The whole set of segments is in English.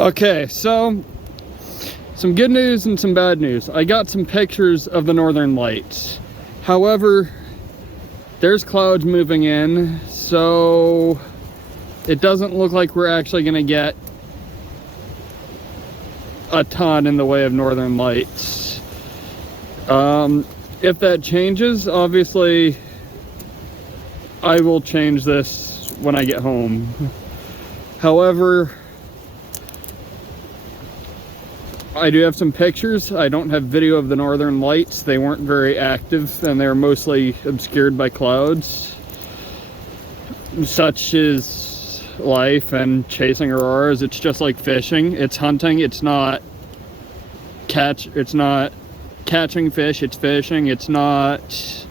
Okay, so some good news and some bad news. I got some pictures of the northern lights. However, there's clouds moving in, so it doesn't look like we're actually going to get a ton in the way of northern lights. If that changes, obviously I will change this when I get home. However, I do have some pictures. I don't have video of the northern lights. They weren't very active and they're mostly obscured by clouds. Such is life and chasing auroras. It's just like fishing. It's hunting. It's not catching fish. It's fishing. It's not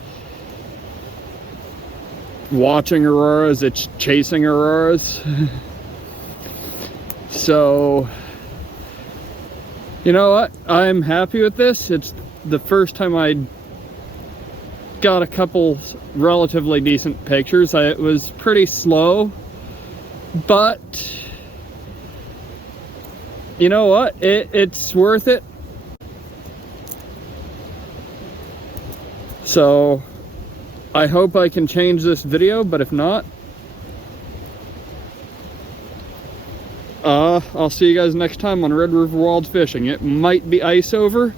watching auroras. It's chasing auroras. So, you know what? I'm happy with this. It's the first time I got a couple relatively decent pictures. It was pretty slow, but you know what? It's worth it. So I hope I can change this video, but if not, I'll see you guys next time on Red River Wild Fishing. It might be ice over.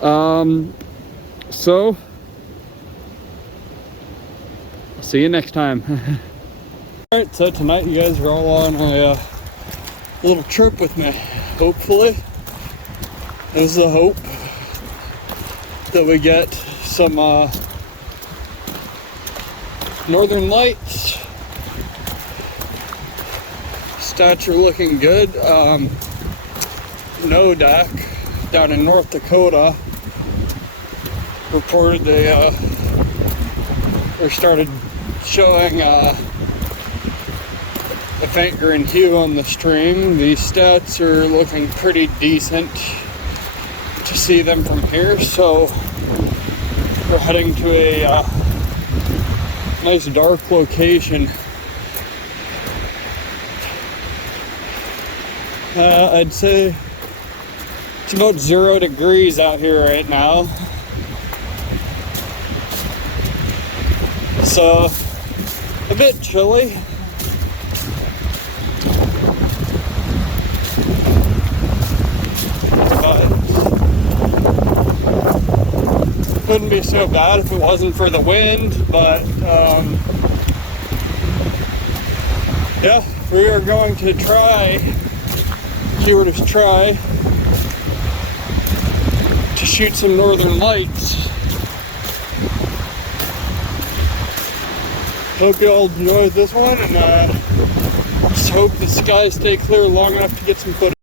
So I'll see you next time. Alright, so tonight you guys are all on a little trip with me. Hopefully, there's the hope that we get some northern lights. Stats are looking good. NODAC down in North Dakota reported they started showing a faint green hue on the stream. These stats are looking pretty decent to see them from here, so we're heading to a nice dark location. I'd say it's about 0 degrees out here right now. So, a bit chilly. But wouldn't be so bad if it wasn't for the wind, but yeah, we are going to try to shoot some northern lights. Hope you all enjoyed this one, and just hope the skies stay clear long enough to get some footage.